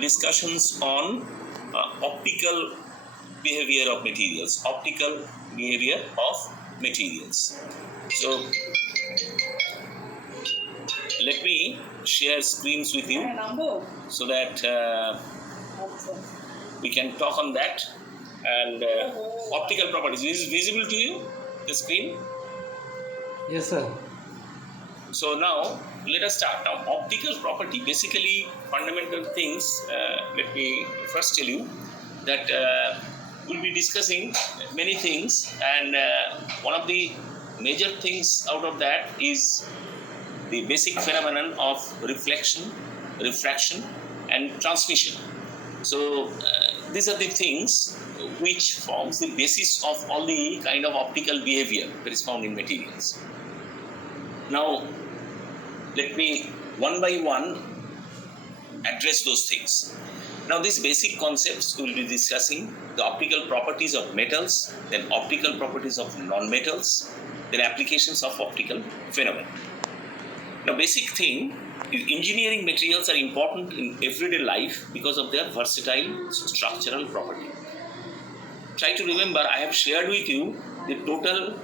discussions on optical behavior of materials. Optical behavior of materials. So let me share screens with you so that we can talk on that. And optical properties, is it visible to you, the screen? Yes, sir. So now let us start. Now optical property, basically fundamental things, let me first tell you that we'll be discussing many things, and one of the major things out of that is the basic phenomenon of reflection, refraction and transmission. So these are the things which forms the basis of all the kind of optical behavior that is found in materials. Now let me one by one address those things. Now these basic concepts we will be discussing: the optical properties of metals, then optical properties of non-metals, then applications of optical phenomena. Now basic thing is engineering materials are important in everyday life because of their versatile structural property. Try to remember, I have shared with you the total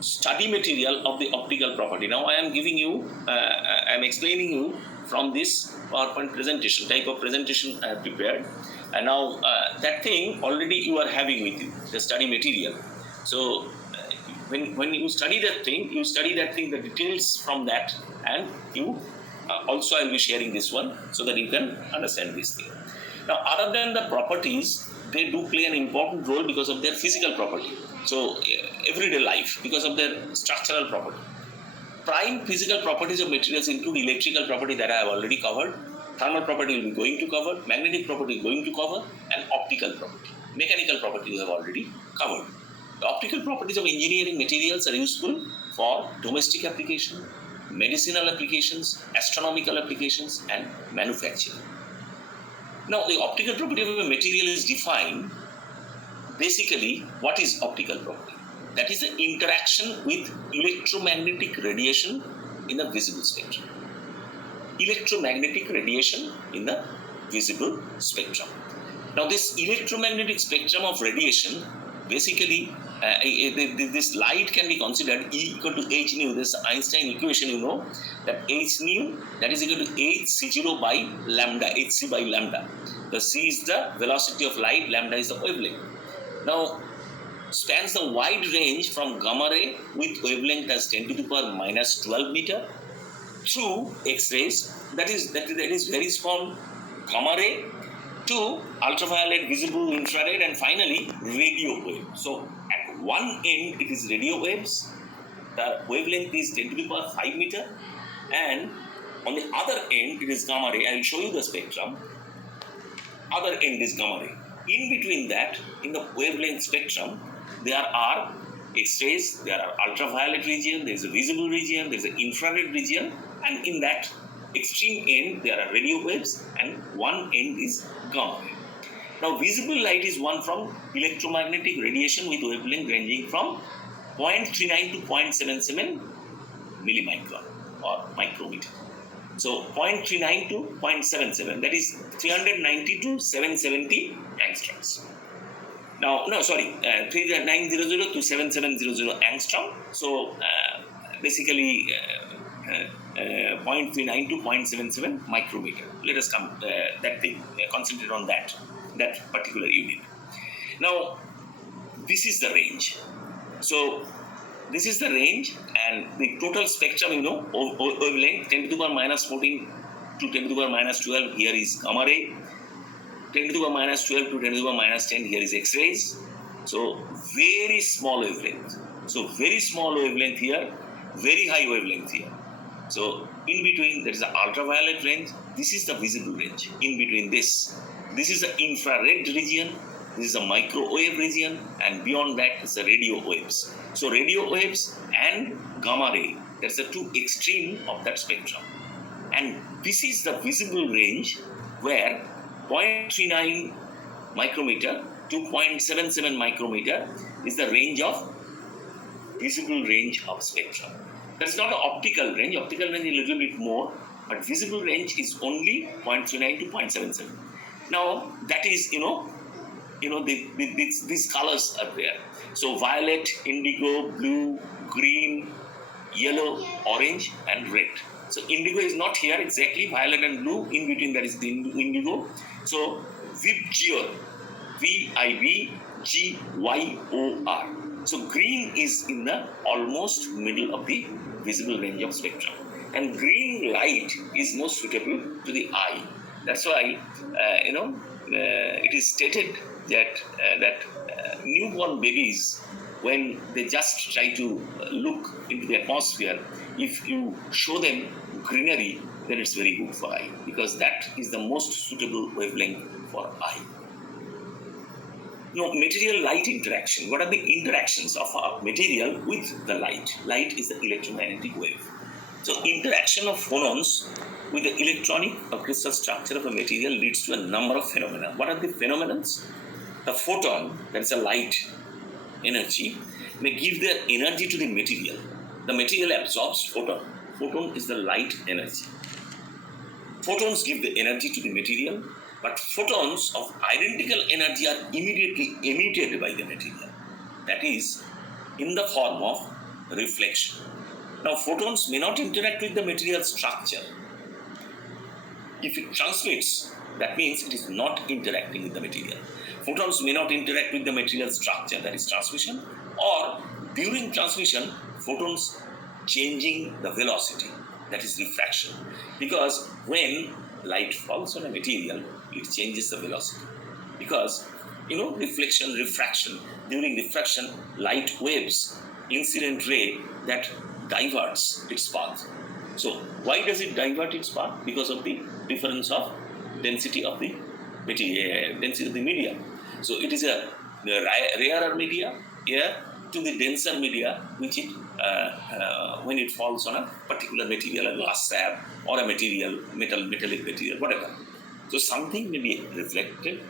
study material of the optical property. Now I am giving you, I am explaining you from this PowerPoint presentation, type of presentation I have prepared. And now that thing already you are having with you, the study material. So when you study that thing, the details from that, and you also I will be sharing this one so that you can understand this thing. Now other than the properties, they do play an important role because of their physical property. So everyday life, because of their structural property. Prime physical properties of materials include electrical property that I have already covered, thermal property will be going to cover, magnetic property going to cover, and optical property. Mechanical property we have already covered. The optical properties of engineering materials are useful for domestic application, medicinal applications, astronomical applications, and manufacturing. Now, the optical property of a material is defined. Basically, what is optical property? That is the interaction with electromagnetic radiation in the visible spectrum. Electromagnetic radiation in the visible spectrum. Now, this electromagnetic spectrum of radiation, basically, this light can be considered E equal to h nu. This Einstein equation, you know, that h nu, that is equal to hc0 by lambda, hc by lambda. The c is the velocity of light, lambda is the wavelength. Now, spans the wide range from gamma ray with wavelength as 10 to the power minus 12 meter through X-rays, that is very small gamma ray, to ultraviolet, visible, infrared, and finally radio wave. So at one end it is radio waves, the wavelength is 10 to the power 5 meter, and on the other end it is gamma ray. I will show you the spectrum. Other end is gamma ray. In between that, in the wavelength spectrum, there are X-rays, there are ultraviolet region, there is a visible region, there is an infrared region, and in that extreme end there are radio waves, and one end is gamma ray. Now visible light is one from electromagnetic radiation with wavelength ranging from 0.39 to 0.77 millimicron or micrometer. So 0.39 to 0.77, that is 390 to 770 angstroms. Now, no, sorry, 3900 to 7700 angstrom. So basically 0.39 to 0.77 micrometer. Let us come that thing, concentrate on that particular unit. Now, this is the range. So this is the range, and the total spectrum, you know, wavelength 10 to the power minus 14 to 10 to the power minus 12, here is gamma ray. 10 to the power minus 12 to 10 to the power minus 10, here is X-rays. So very small wavelength. So very small wavelength here, very high wavelength here. So in between there is the ultraviolet range. This is the visible range. In between this is the infrared region. This is the microwave region, and beyond that is the radio waves. So radio waves and gamma ray, that's the two extreme of that spectrum. And this is the visible range where 0.39 micrometer to 0.77 micrometer is the range of visible range of spectrum. That's not an optical range. Optical range is a little bit more. but visible range is only 0.39 to 0.77. Now that is, these colors are there. So violet, indigo, blue, green, yellow, orange, and red. So indigo is not here exactly, violet and blue, in between that is the indigo. So VIBGYOR, VIBGYOR. So green is in the almost middle of the visible range of spectrum. And green light is more suitable to the eye. That's why, it is stated that newborn babies, when they just try to look into the atmosphere, if you show them greenery, then it's very good for eye, because that is the most suitable wavelength for eye. Now, material light interaction. What are the interactions of a material with the light? Light is the electromagnetic wave. So interaction of phonons with the electronic or crystal structure of a material leads to a number of phenomena. What are the phenomena? The photon, that is a light energy, may give their energy to the material. The material absorbs photon. Photon is the light energy. Photons give the energy to the material, but photons of identical energy are immediately emitted by the material. That is in the form of reflection. Now, photons may not interact with the material structure. If it transmits, that means it is not interacting with the material. Photons may not interact with the material structure, that is transmission, or during transmission, photons changing the velocity, that is refraction. Because when light falls on a material, it changes the velocity. Because, reflection, refraction, during refraction, light waves, incident ray that diverts its path. So why does it divert its path? Because of the difference of density of the material, density of the medium. So it is a rarer media, air, to the denser media, which it when it falls on a particular material, a glass slab or a metallic material, whatever. So something may be reflected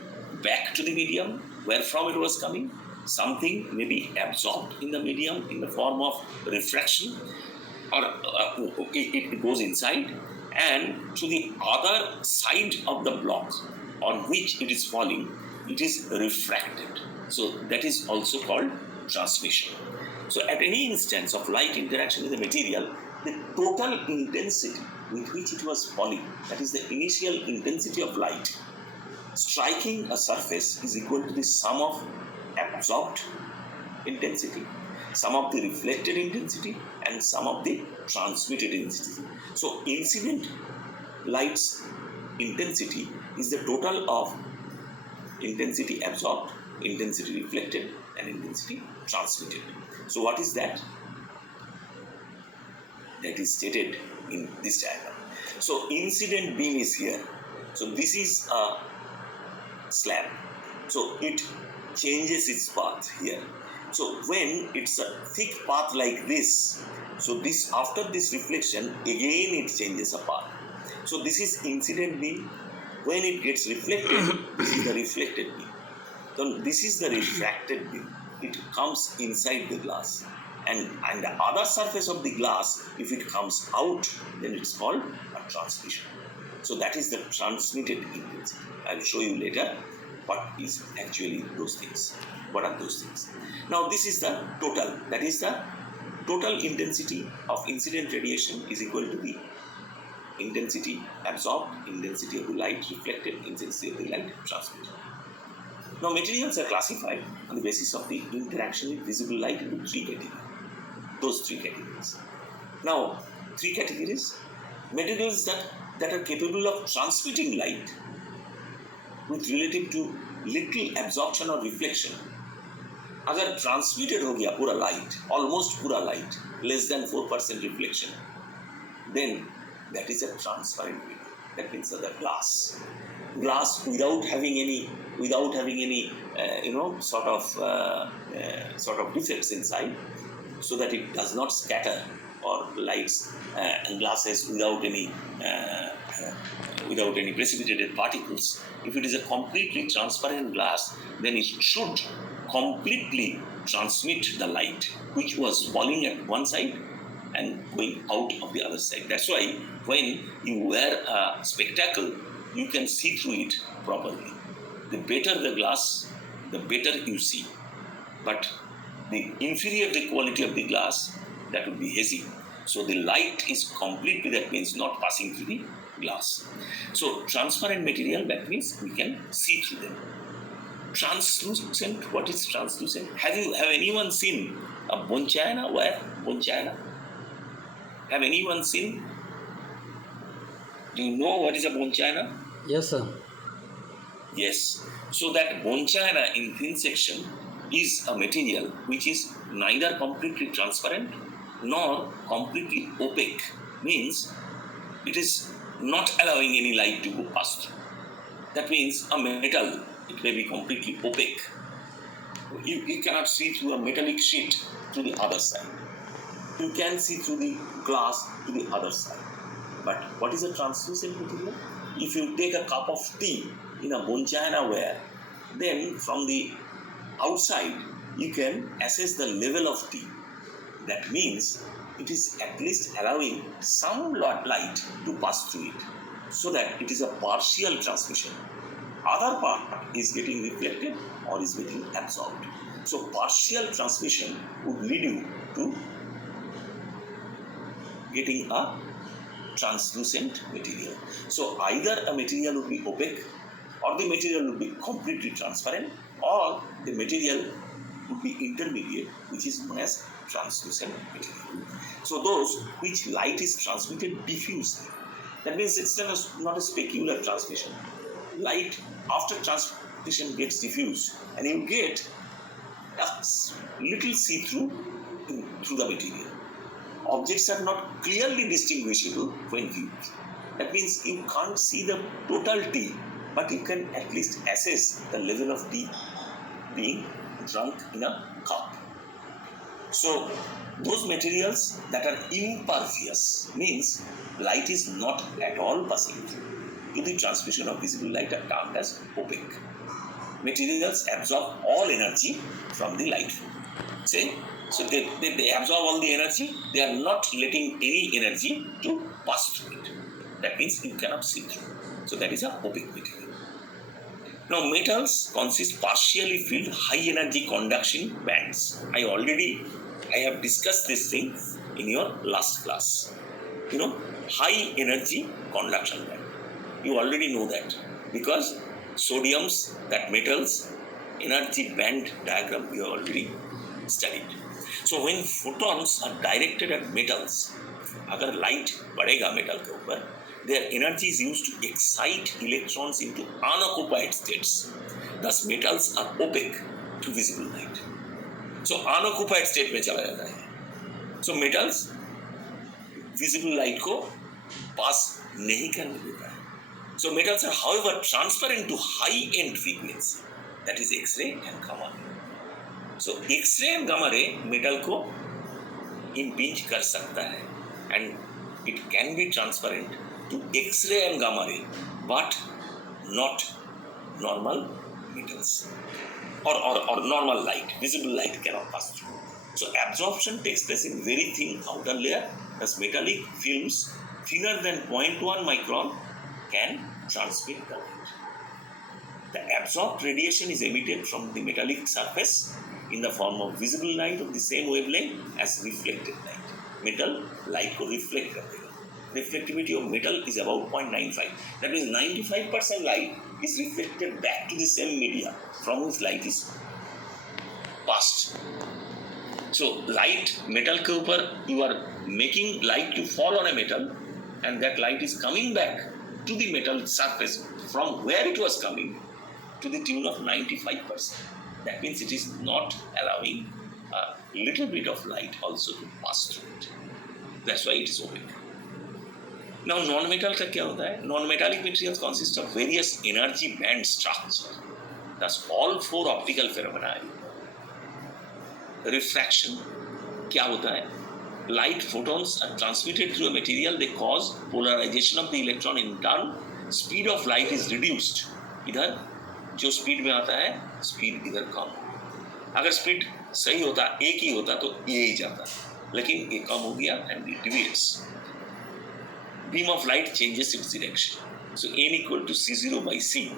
back to the medium where from it was coming. Something may be absorbed in the medium in the form of refraction, or it goes inside, and to the other side of the block on which it is falling, it is refracted. So that is also called transmission. So at any instance of light interaction with the material, the total intensity with which it was falling, that is the initial intensity of light striking a surface, is equal to the sum of absorbed intensity, sum of the reflected intensity, and sum of the transmitted intensity. So incident light's intensity is the total of intensity absorbed, intensity reflected, and intensity transmitted. So what is that? That is stated in this diagram. So incident beam is here. So this is a slab. So it changes its path here. So when it's a thick path like this, so this, after this reflection, again it changes a path. So this is incident beam. When it gets reflected, this is the reflected beam. So this is the refracted beam. It comes inside the glass. And the other surface of the glass, if it comes out, then it's called a transmission. So that is the transmitted intensity. I will show you later what is actually those things. What are those things? Now this is the total. That is the total intensity of incident radiation is equal to the intensity absorbed, intensity of the light reflected, intensity of the light transmitted. Now materials are classified on the basis of the interaction with visible light into three categories. Those three categories. Now, three categories. Materials that are capable of transmitting light with relative to little absorption or reflection. अगर transmitted हो गया पूरा light, almost पूरा light, less than 4% reflection, then that is a transparent medium. That means the glass without having any sort of defects inside, so that it does not scatter, or lights and glasses without any precipitated particles. If it is a completely transparent glass, then it should completely transmit the light which was falling at one side and going out of the other side. That's why when you wear a spectacle, you can see through it properly. The better the glass, the better you see. But the inferior the quality of the glass, that would be hazy. So the light is completely, that means not passing through the glass. So transparent material, that means we can see through them. Translucent, what is translucent? Have anyone seen a bone china wire? Bone china? Have anyone seen? Do you know what is a bone china? Yes, sir. Yes. So that bone china in thin section is a material which is neither completely transparent nor completely opaque. Means it is not allowing any light to go past through. That means a metal, it may be completely opaque. You cannot see through a metallic sheet to the other side. You can see through the glass to the other side. But what is a translucent material? If you take a cup of tea in a bone china ware, then from the outside you can assess the level of tea. That means it is at least allowing some light to pass through it, so that it is a partial transmission. Other part is getting reflected or is getting absorbed. So partial transmission would lead you to getting a translucent material. So either a material would be opaque, or the material would be completely transparent, or the material would be intermediate, which is known as translucent material. So those which light is transmitted diffusely. That means it's not a specular transmission. Light after transmission gets diffused, and you get a little see-through through the material. Objects are not clearly distinguishable when viewed. That means you can't see the total tea, but you can at least assess the level of tea being drunk in a cup. So those materials that are impervious, means light is not at all passing through to the transmission of visible light, are termed as opaque. Materials absorb all energy from the light. So they absorb all the energy, they are not letting any energy to pass through it. That means you cannot see through. So that is a opaque material. Now metals consist partially filled high energy conduction bands. I have discussed this thing in your last class. High energy conduction band. You already know that, because sodium's, that metal's energy band diagram you have already studied. So when photons are directed at metals, अगर light बढ़ेगा metal के ऊपर, their energy is used to excite electrons into unoccupied states. Thus metals are opaque to visible light. So unoccupied state में चला जाता है. So metals visible light को pass नहीं करने देता है. So metals are however transparent to high-end frequency, that is X-ray and gamma ray. So X-ray and gamma ray metal को impinge कर सकता है, and it can be transparent to X-ray and gamma ray, but not normal metals or normal light. Visible light cannot pass through. So absorption takes place in very thin outer layer, as metallic films thinner than 0.1 micron can transmit the light. The absorbed radiation is emitted from the metallic surface in the form of visible light of the same wavelength as reflected light. Metal light को reflect कर देगा. Reflectivity of metal is about 0.95. That means 95% light is reflected back to the same media from which light is passed. So light, metal के ऊपर you are making light to fall on a metal, and that light is coming back to the metal surface from where it was coming to the tune of 95%. That means it is not allowing a little bit of light also to pass through it. That's why it is opaque. Now non-metal का क्या होता है? Non-metallic materials consist of various energy band structure. Thus all four optical phenomena. Refraction क्या होता है? Light photons are transmitted through a material. They cause polarization of the electron. In turn, speed of light is reduced. इधर जो speed में आता है, speed इधर कम. अगर स्पीड सही होता, एक ही होता, तो ये ही जाता. लेकिन ये कम हो गया and it deviates. Beam of light changes its direction. So n equal to c0 by c,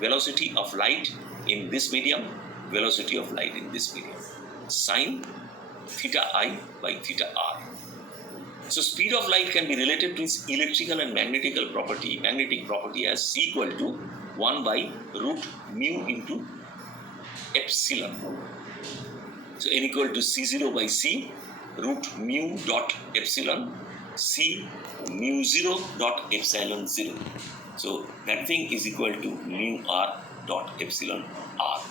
velocity of light in this medium, velocity of light in this medium, sine theta I by theta r. So speed of light can be related to its electrical and magnetic property as c equal to 1 by root mu into epsilon. So n equal to c0 by c root mu dot epsilon c mu 0 dot epsilon 0. So that thing is equal to mu r dot epsilon r.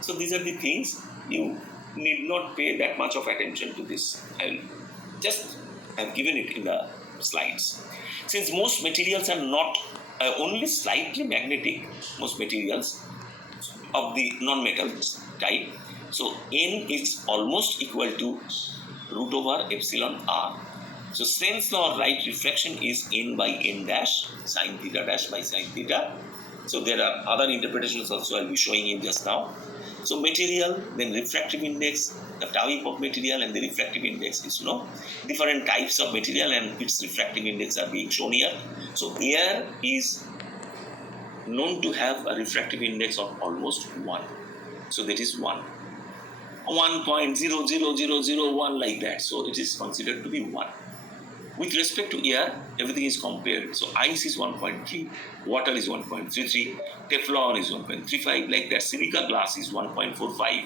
So these are the things you need not pay that much of attention to this. I've given it in the slides. Since most materials are not only slightly magnetic, most materials of the non-metals type, so n is almost equal to root over epsilon r. So since the right refraction is n by n dash sine theta dash by sine theta, so there are other interpretations also I'll be showing you just now. So material, then refractive index, the type of material and the refractive index is different types of material and its refractive index are being shown here. So air is known to have a refractive index of almost 1. So that is 1. 1.00001 like that. So it is considered to be 1. With respect to air, everything is compared. So ice is 1.3, water is 1.33, Teflon is 1.35, like that. Silica glass is 1.45.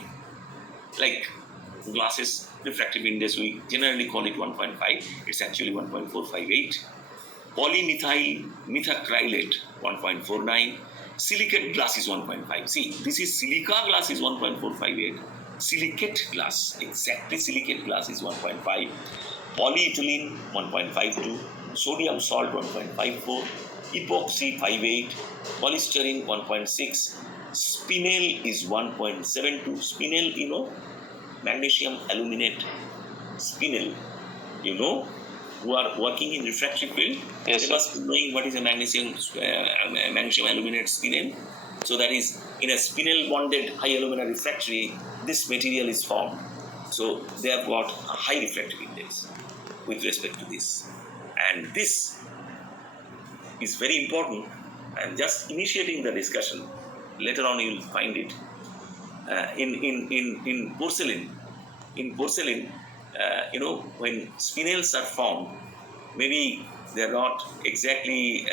Like glasses refractive index, we generally call it 1.5. It's actually 1.458. Polymethyl methacrylate 1.49. Silicate glass is 1.5. See, this is silica glass is 1.458. Silicate glass, exactly silicate glass is 1.5. Polyethylene 1.52, sodium salt 1.54, epoxy 5.8, polystyrene 1.6, spinel is 1.72. Spinel, magnesium aluminate spinel, who are working in refractive field, Yes, they must be knowing what is a magnesium aluminate spinel. So that is in a spinel bonded high alumina refractory, this material is formed. So they have got a high refractive index with respect to this. And this is very important. I'm just initiating the discussion. Later on you will find it. In porcelain, when spinels are formed, maybe they're not exactly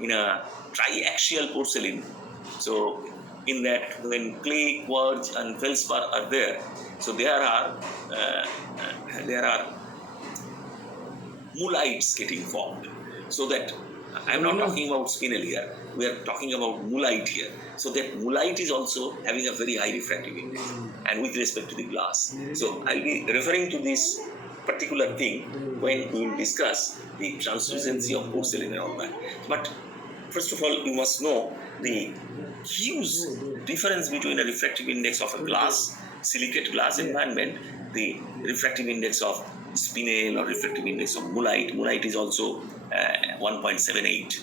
in a triaxial porcelain. So in that, when clay, quartz and feldspar are there, so there are mulites getting formed. So that I'm not talking about spinel here. We are talking about mullite here. So that mullite is also having a very high refractive index, and with respect to the glass. So I'll be referring to this particular thing when we will discuss the translucency of porcelain and all that. But first of all, you must know the huge difference between a refractive index of a glass, silicate glass environment, the refractive index of spinel or refractive index of mullite. Mullite is also 1.78.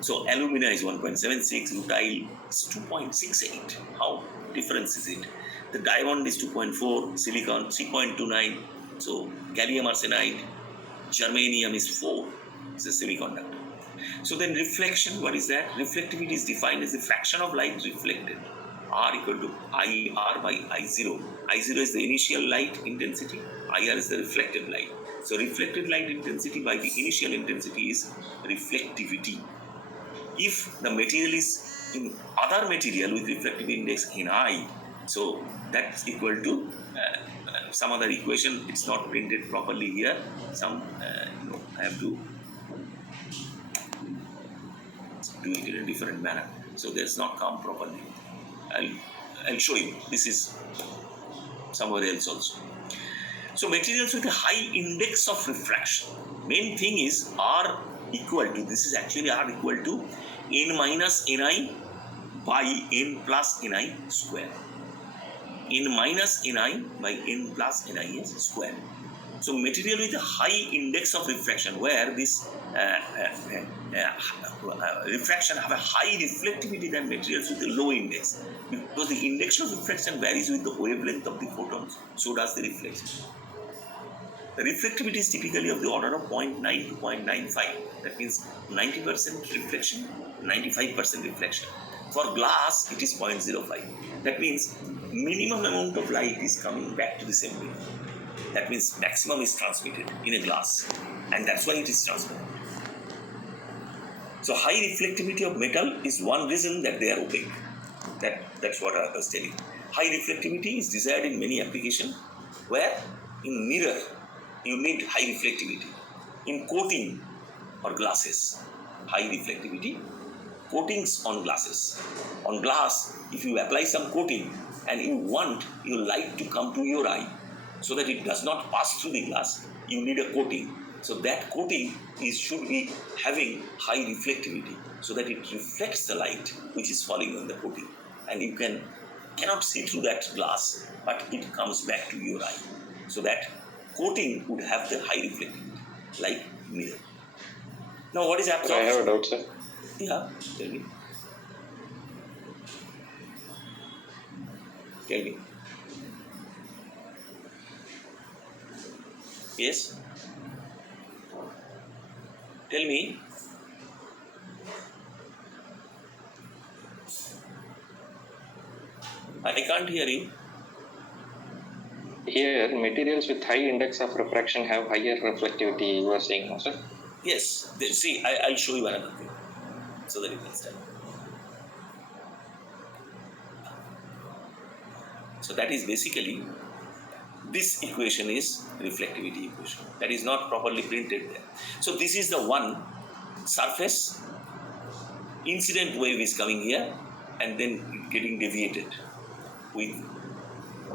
So alumina is 1.76, rutile is 2.68. How different is it? The diamond is 2.4, silicon 3.29. So gallium arsenide, germanium is 4. It's a semiconductor. So then reflection, what is that? Reflectivity is defined as the fraction of light reflected. R equal to IR by I0. I0 is the initial light intensity. IR is the reflected light. So reflected light intensity by the initial intensity is reflectivity. If the material is in other material with reflective index in I, so that's equal to some other equation. It's not printed properly here. I have to do it in a different manner. So that's not come properly. I'll show you. This is somewhere else also. So materials with a high index of refraction. Main thing is R equal to, this is actually R equal to N minus Ni by N plus Ni square. N minus Ni by N plus Ni is square. So material with a high index of refraction, where this refraction have a high reflectivity than materials with a low index, because the index of refraction varies with the wavelength of the photons, so does the reflection. The reflectivity is typically of the order of 0.9 to 0.95. That means 90% reflection, 95% reflection. For glass, it is 0.05. That means minimum amount of light is coming back to the same way. That means maximum is transmitted in a glass, and that's why it is transparent. So high reflectivity of metal is one reason that they are opaque. That's what I was telling. High reflectivity is desired in many applications where in mirror you need high reflectivity. In coating or glasses, high reflectivity. Coatings on glasses. On glass, if you apply some coating and you want your light to come to your eye so that it does not pass through the glass, you need a coating. So that coating should be having high reflectivity so that it reflects the light which is falling on the coating. And you cannot see through that glass, but it comes back to your eye. So that coating would have the high reflectivity, like mirror. Now what is absorption? I have a doubt, sir. Yeah, tell me. Tell me. Yes? Tell me. I can't hear you. Here, materials with high index of refraction have higher reflectivity, you are saying, no, sir? Yes. See, I'll show you another thing so that you can understand. So that is basically, this equation is reflectivity equation. That is not properly printed there. So this is the one surface, incident wave is coming here and then getting deviated with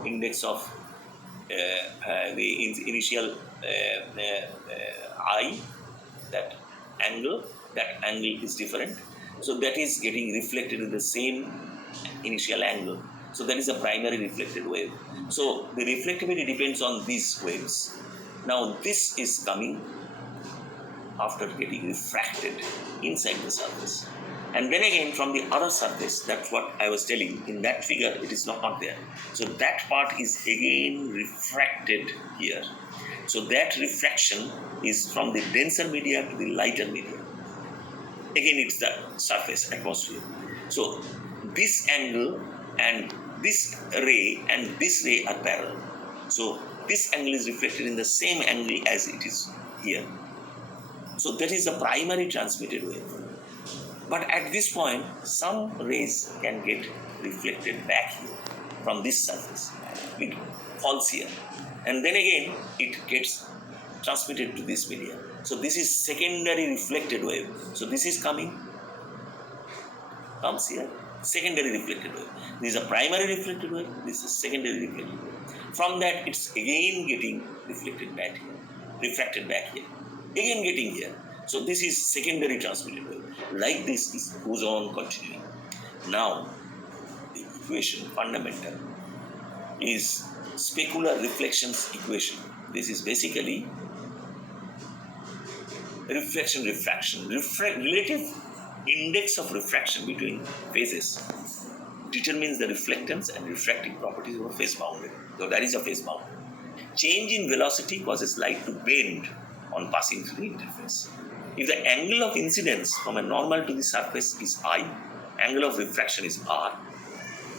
index of the initial I, that angle is different. So that is getting reflected in the same initial angle. So that is a primary reflected wave. So the reflectivity depends on these waves. Now this is coming after getting refracted inside the surface. And then again from the other surface, that's what I was telling, in that figure it is not there. So that part is again refracted here. So that refraction is from the denser media to the lighter media. Again it's the surface, atmosphere. So this angle and this ray and this ray are parallel. So this angle is reflected in the same angle as it is here. So that is the primary transmitted wave. But at this point, some rays can get reflected back here from this surface. It falls here. And then again, it gets transmitted to this media. So this is secondary reflected wave. So this is comes here, secondary reflected wave. This is a primary reflected wave, this is secondary reflected wave. From that, it's again getting reflected back here, refracted back here, again getting here. So this is secondary transmitted wave. Like this, it goes on continuing. Now, the equation, fundamental, is specular reflections equation. This is basically reflection, refraction. Relative index of refraction between phases determines the reflectance and refracting properties of a phase boundary. So that is a phase boundary. Change in velocity causes light to bend on passing through the interface. If the angle of incidence from a normal to the surface is I, angle of refraction is R,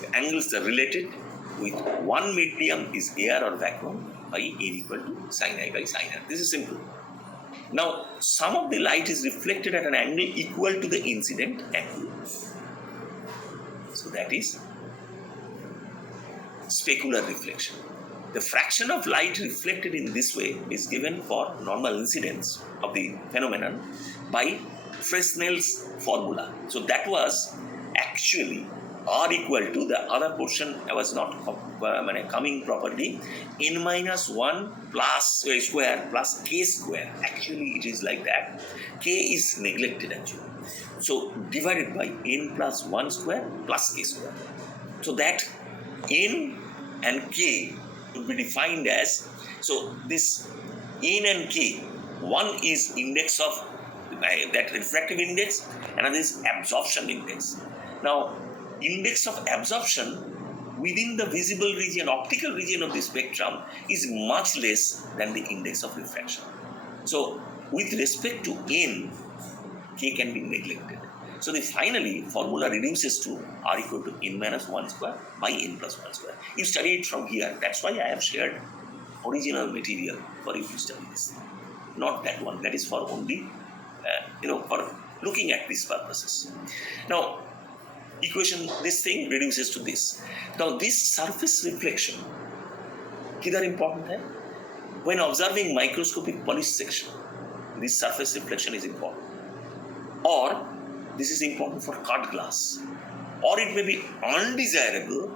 the angles are related with one medium is air or vacuum by N equal to sin I by sin R. This is simple. Now, some of the light is reflected at an angle equal to the incident angle. So that is specular reflection. The fraction of light reflected in this way is given for normal incidence of the phenomenon by Fresnel's formula. So that was actually R equal to the other portion I was not coming properly, n minus 1 plus square plus k square. Actually it is like that. K is neglected actually. So divided by n plus 1 square plus k square. So that n and k will be defined as, so this n and k, one is index of that refractive index, another is absorption index. Now index of absorption within the visible region, optical region of the spectrum is much less than the index of refraction. So with respect to n, k can be neglected. So finally formula reduces to r equal to n minus 1 square by n plus 1 square. You study it from here. That's why I have shared original material for you to study this. Not that one. That is for only, for looking at these purposes. Now, this thing reduces to this. Now, this surface reflection, किधर important है? When observing microscopic polished section, this surface reflection is important. Or this is important for cut glass. Or it may be undesirable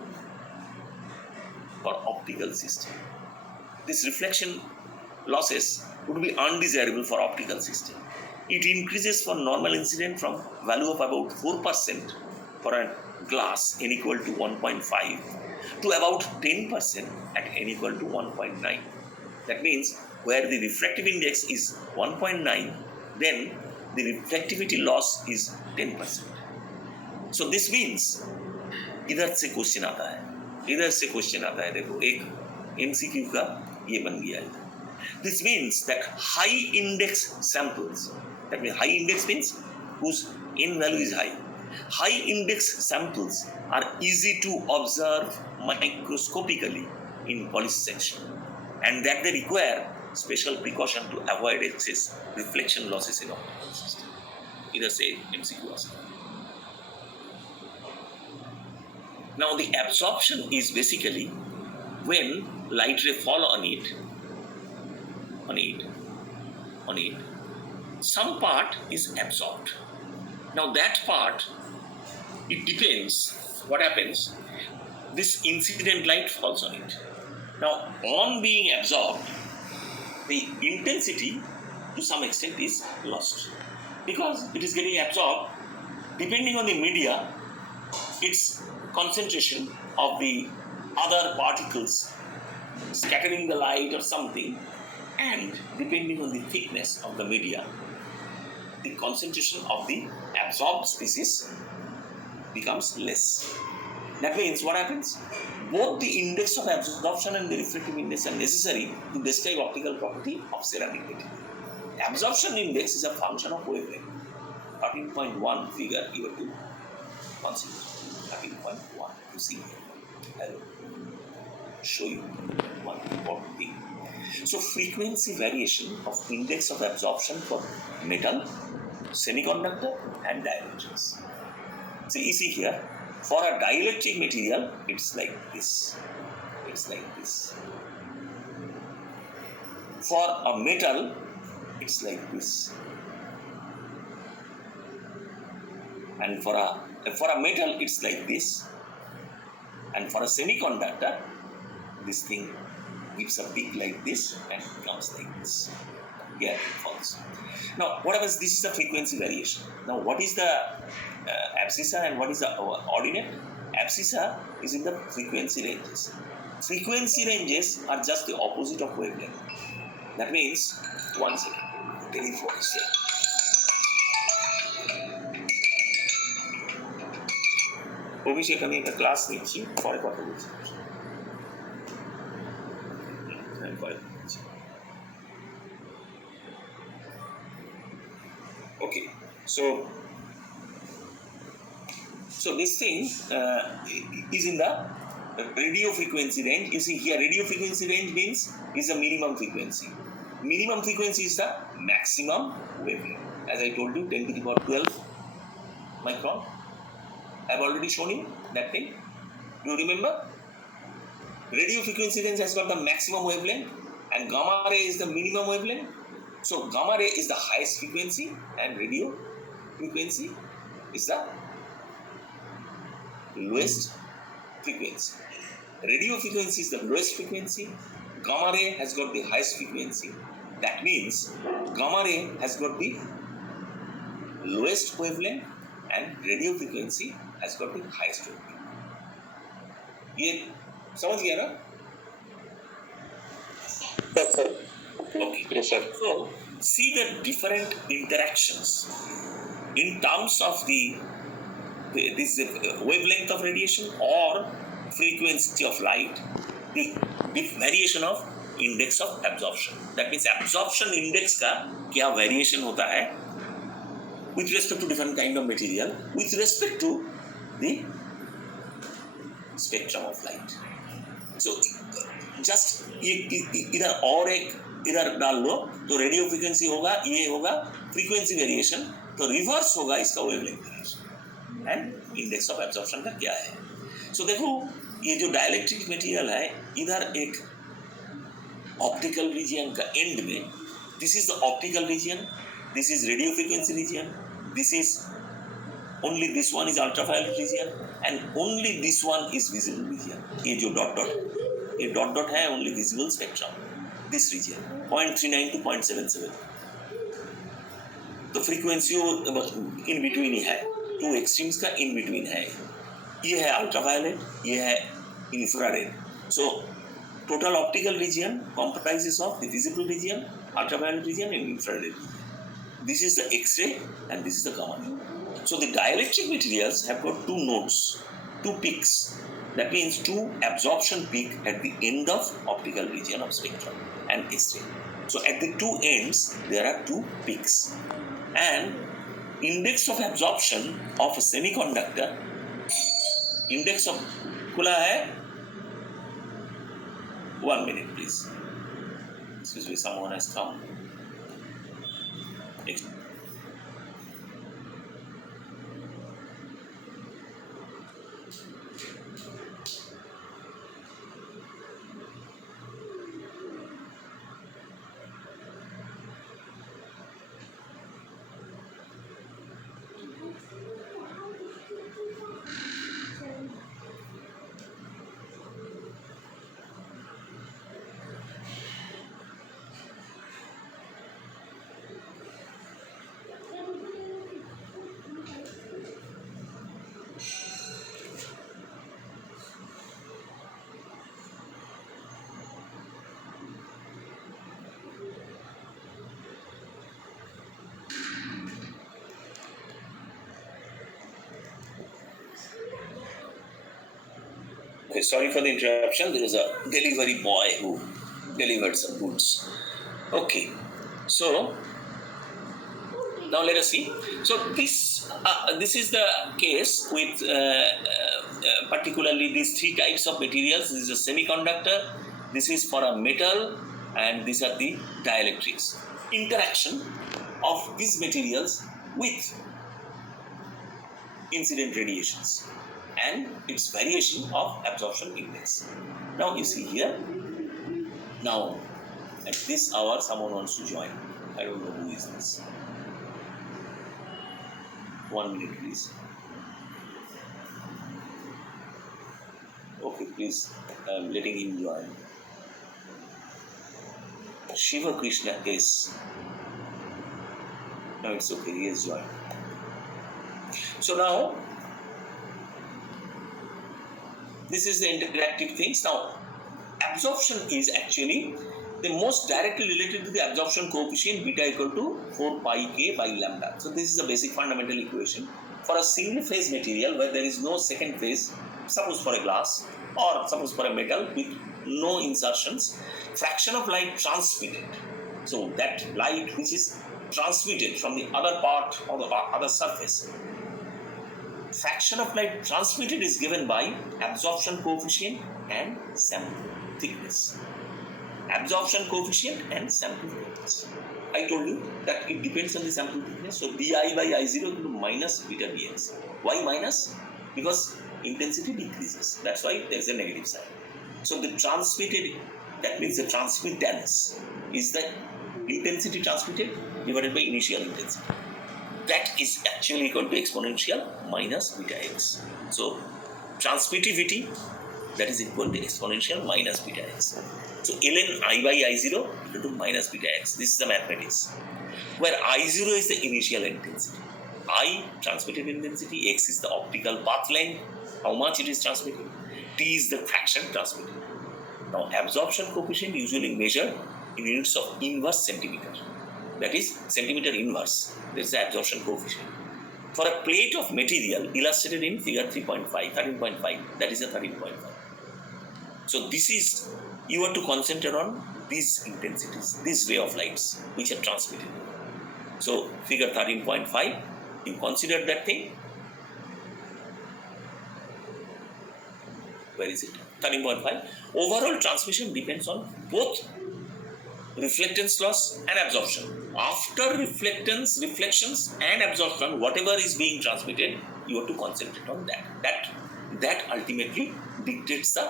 for optical system. This reflection losses would be undesirable for optical system. It increases for normal incident from value of about 4% for a glass n equal to 1.5 to about 10% at n equal to 1.9. That means where the refractive index is 1.9, then the reflectivity loss is 10%. So this means इधर से question आता है देखो एक MCQ का ये बन गया है. This means that high index samples, that means high index means whose n value is high. High index samples are easy to observe microscopically in polished section, and that they require special precaution to avoid excess reflection losses in optical system. Either say MCQ or something. Now the absorption is basically when light ray fall on it, some part is absorbed. Now that part, it depends what happens. This incident light falls on it. Now on being absorbed, the intensity to some extent is lost because it is getting absorbed. Depending on the media, its concentration of the other particles scattering the light or something, and depending on the thickness of the media, the concentration of the absorbed species becomes less. That means what happens? Both the index of absorption and the refractive index are necessary to describe optical property of ceramic material. Absorption index is a function of wavelength. 13.1 figure you have to consider. 13.1 you see here. I will show you one important thing. So frequency variation of index of absorption for metal, semiconductor and dielectrics. So you see here, for a dielectric material, it's like this. For a metal, it's like this. And for a metal, it's like this. And for a semiconductor, this thing gives a peak like this and comes like this. Here it falls. Now, what happens? This is the frequency variation. Now, what is the abscissa and what is the ordinate? Abscissa is in the frequency ranges. Frequency ranges are just the opposite of wavelength. That means, one second, I'll tell you what is here. অভিষেক আমি একটা class নিচ্ছি পরে কথা বলছি Okay, so this thing is in the radio frequency range. You see here, radio frequency range means is the minimum frequency. Minimum frequency is the maximum wavelength. As I told you, 10 to the power 12 micron. I've already shown you that thing. Do you remember? Radio frequency range has got the maximum wavelength and gamma ray is the minimum wavelength. So gamma ray is the highest frequency and radio frequency is the lowest frequency. Radio frequency is the lowest frequency. Gamma ray has got the highest frequency. That means gamma ray has got the lowest wavelength and radio frequency has got the highest wavelength. ये समझ गया ना? Yes, sir. Okay. Yes, sir. So see the different interactions in terms of this wavelength of radiation or frequency of light, the variation of index of absorption. That means absorption index का क्या variation होता है with respect to different kind of material with respect to the spectrum of light. So just इधर और एक इधर डाल लो तो रेडियो फ्रीक्वेंसी होगा, ये होगा फ्रीक्वेंसी वेरिएशन, तो रिवर्स होगा इसका wavelength variation and index of absorption का क्या है. सो देखो ये जो डाइलेक्ट्रिक मटेरियल है इधर एक ऑप्टिकल रीजन का एंड में, this is the optical region, this is radio frequency region, this is only this one is ultraviolet region and only this one is visible region. ये जो डॉट डॉट है only visible spectrum, this region 0.39 to 0.77. तो frequency in between ही है, two extremes का in between है. ये है ultraviolet, ये है infrared. So total optical region comprises of the visible region, ultraviolet region and infrared region. This is the X-ray and this is the gamma ray. So the dielectric materials have got two nodes, two peaks. That means two absorption peak at the end of optical region of spectrum and X-ray. So at the two ends there are two peaks. And index of absorption of a semiconductor, index of खुला है. 1 minute please. Excuse me, someone has come. Okay, sorry for the interruption. There is a delivery boy who delivered some goods. Okay, so now let us see. So this is the case with particularly these three types of materials. This is a semiconductor, this is for a metal, and these are the dielectrics. Interaction of these materials with incident radiations and its variation of absorption index. Now you see here, now at this hour someone wants to join. I don't know who is this. 1 minute please. Okay, please, I'm letting him join. Shiva Krishna is. No, it's okay, he has joined. So now this is the interactive things. Now absorption is actually the most directly related to the absorption coefficient beta equal to 4 pi k by lambda. So this is the basic fundamental equation for a single phase material where there is no second phase, suppose for a glass or suppose for a metal with no insertions. Fraction of light transmitted, so that light which is transmitted from the other part or the other surface, fraction of light transmitted is given by absorption coefficient and sample thickness. Absorption coefficient and sample thickness. I told you that it depends on the sample thickness. So bi by I0 equal to minus beta bx. Why minus? Because intensity decreases. That's why there is a negative sign. So the transmitted, that means the transmittance is the intensity transmitted divided by initial intensity. That is actually equal to exponential minus beta x. So transmittivity, that is equal to exponential minus beta x. So ln I by I0 equal to minus beta x. This is the mathematics, where I0 is the initial intensity, I transmitted intensity, x is the optical path length, how much it is transmitted, t is the fraction transmitted. Now absorption coefficient usually measured in units of inverse centimeter. That is centimeter inverse. There is the absorption coefficient. for a plate of material illustrated in figure 13.5, that is a 13.5. So this is, you have to concentrate on these intensities, this ray of lights which are transmitted. So figure 13.5, you consider that thing. Where is it? 13.5. Overall transmission depends on both reflectance loss and absorption. After reflections and absorption, whatever is being transmitted, you have to concentrate on that. That ultimately dictates the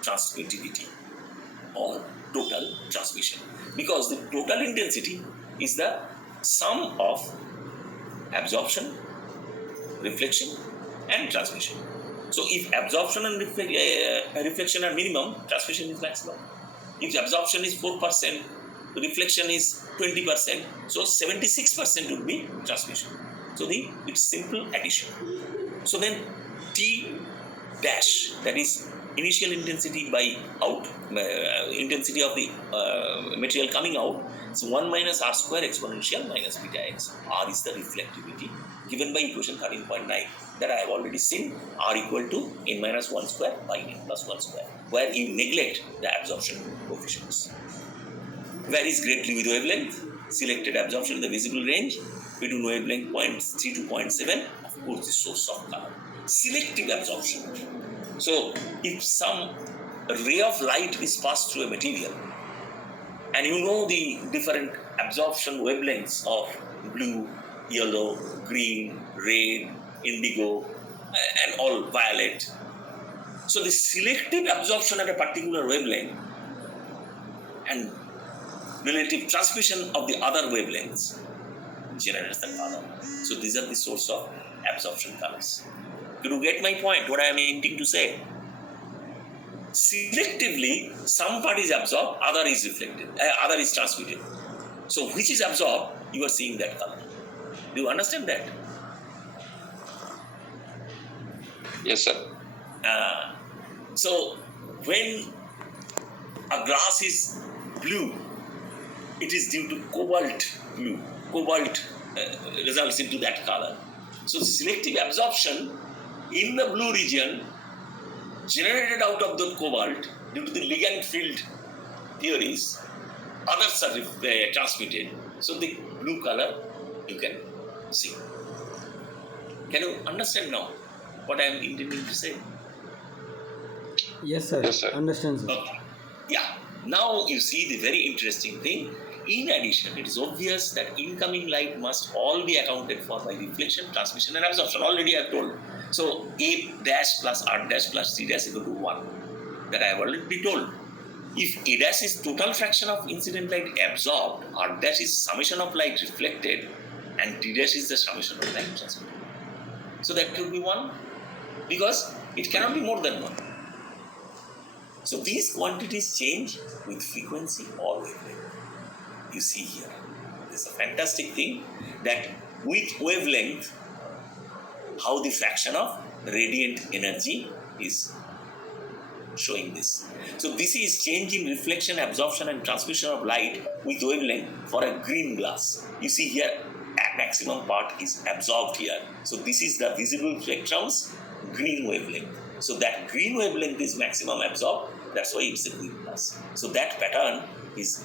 transmittivity or total transmission, because the total intensity is the sum of absorption, reflection and transmission. So if absorption and reflection are minimum, transmission is maximum. If absorption is 4%, reflection is 20%, so 76% would be transmission. So it's simple addition. So then T dash, that is initial intensity by intensity of the material coming out, is 1 minus r square exponential minus beta x. R is the reflectivity given by equation 13.9 that I have already seen. R equal to n minus 1 square by n plus 1 square, where you neglect the absorption coefficients. Where is greatly with wavelength? Selected absorption in the visible range between wavelength 0.3 to 0.7, of course the source of color. Selective absorption. So if some ray of light is passed through a material, and you know the different absorption wavelengths of blue, yellow, green, red, indigo, and all violet. So the selective absorption at a particular wavelength and relative transmission of the other wavelengths generates the color. So these are the source of absorption colors. Did you get my point, what I am intending to say? Selectively, some part is absorbed, other is reflected, other is transmitted. So which is absorbed, you are seeing that color. Do you understand that? Yes, sir. So when a glass is blue, it is due to cobalt blue. Cobalt results into that color. So selective absorption in the blue region generated out of the cobalt due to the ligand field theories, others are transmitted. So the blue color you can see. Can you understand now what I am intending to say? Yes, sir. Yes, sir. Understand, sir. Okay. Yeah. Now you see the very interesting thing. In addition, it is obvious that incoming light must all be accounted for by reflection, transmission and absorption. Already I have told. So A dash plus R dash plus C dash equal to 1. That I have already told. If A dash is total fraction of incident light absorbed, R dash is summation of light reflected, and D dash is the summation of light transmitted. So that will be 1, because it cannot be more than 1. So these quantities change with frequency or wavelength. You see here, this is a fantastic thing, that with wavelength, how the fraction of radiant energy is showing this. So this is change in reflection, absorption and transmission of light with wavelength for a green glass. You see here, a maximum part is absorbed here. So this is the visible spectrum's green wavelength. So that green wavelength is maximum absorbed. That's why it's a green glass. So that pattern is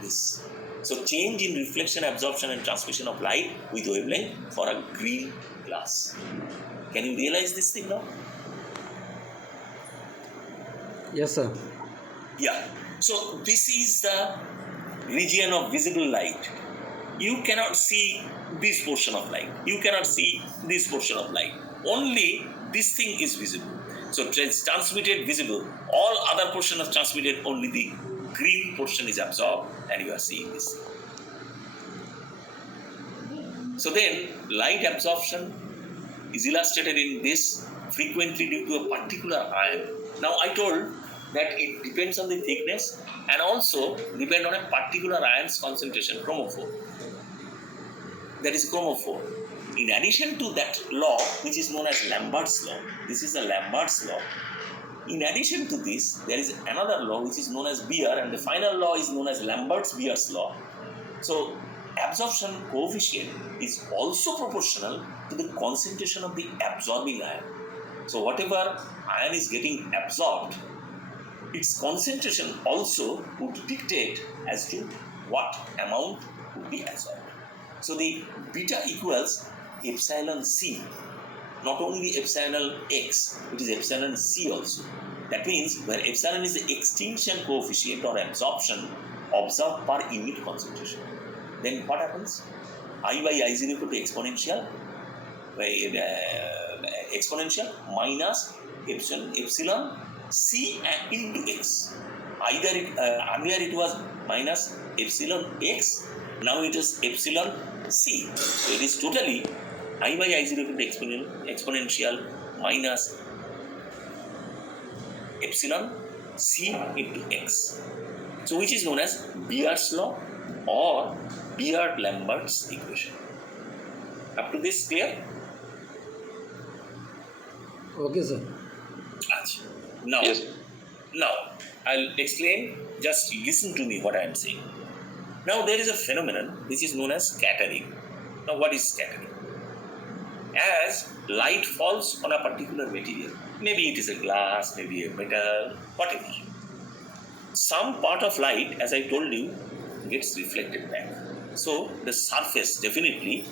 this. So change in reflection, absorption and transmission of light with wavelength for a green glass. Can you realize this thing now? Yes, sir. Yeah. So this is the region of visible light. You cannot see this portion of light. You cannot see this portion of light. Only this thing is visible. So transmitted, visible. All other portion is transmitted, only the green portion is absorbed, and you are seeing this. So then, light absorption is illustrated in this frequently due to a particular ion. Now I told that it depends on the thickness and also depend on a particular ion's concentration, chromophore. That is chromophore. In addition to that law, which is known as Lambert's law, this is the Lambert's law. In addition to this, there is another law which is known as Beer, and the final law is known as Lambert's-Beer's law. So absorption coefficient is also proportional to the concentration of the absorbing ion. So whatever ion is getting absorbed, its concentration also would dictate as to what amount would be absorbed. So the beta equals epsilon c, not only epsilon x, it is epsilon c also. That means where epsilon is the extinction coefficient or absorption observed per unit concentration. Then what happens? I by I0 equal to exponential minus epsilon c into x. Either earlier it was minus epsilon x, now it is epsilon c. So it is totally I by I0 equal to exponential minus epsilon c into x. So which is known as Beer's law or Beer-Lambert's equation. Up to this clear? Okay, sir. Achha. Now, Yes. now I'll explain. Just listen to me what I am saying. Now there is a phenomenon which is known as scattering. Now what is scattering? As light falls on a particular material, maybe it is a glass, maybe a metal, whatever. Some part of light, as I told you, gets reflected back. So the surface definitely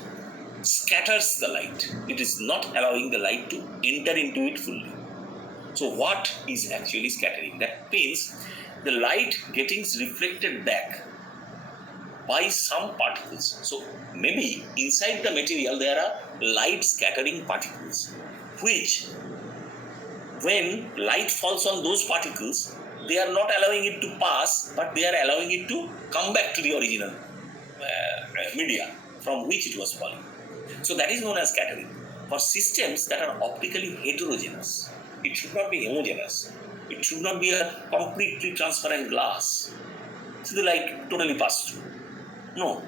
scatters the light. It is not allowing the light to enter into it fully. So what is actually scattering? That means the light getting reflected back by some particles. So maybe inside the material there are light scattering particles, which when light falls on those particles, they are not allowing it to pass, but they are allowing it to come back to the original media from which it was falling. So that is known as scattering. For systems that are optically heterogeneous, it should not be homogeneous. It should not be a completely transparent glass. So the light totally passes through. No.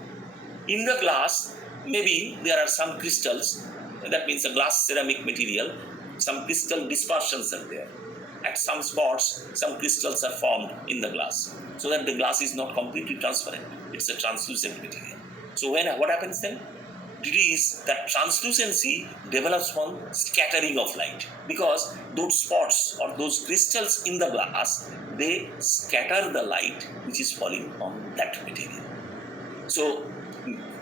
In the glass, maybe there are some crystals, that means a glass ceramic material, some crystal dispersions are there. At some spots, some crystals are formed in the glass, so that the glass is not completely transparent. It's a translucent material. So what happens then? It is that translucency develops from scattering of light, because those spots or those crystals in the glass, they scatter the light which is falling on that material. So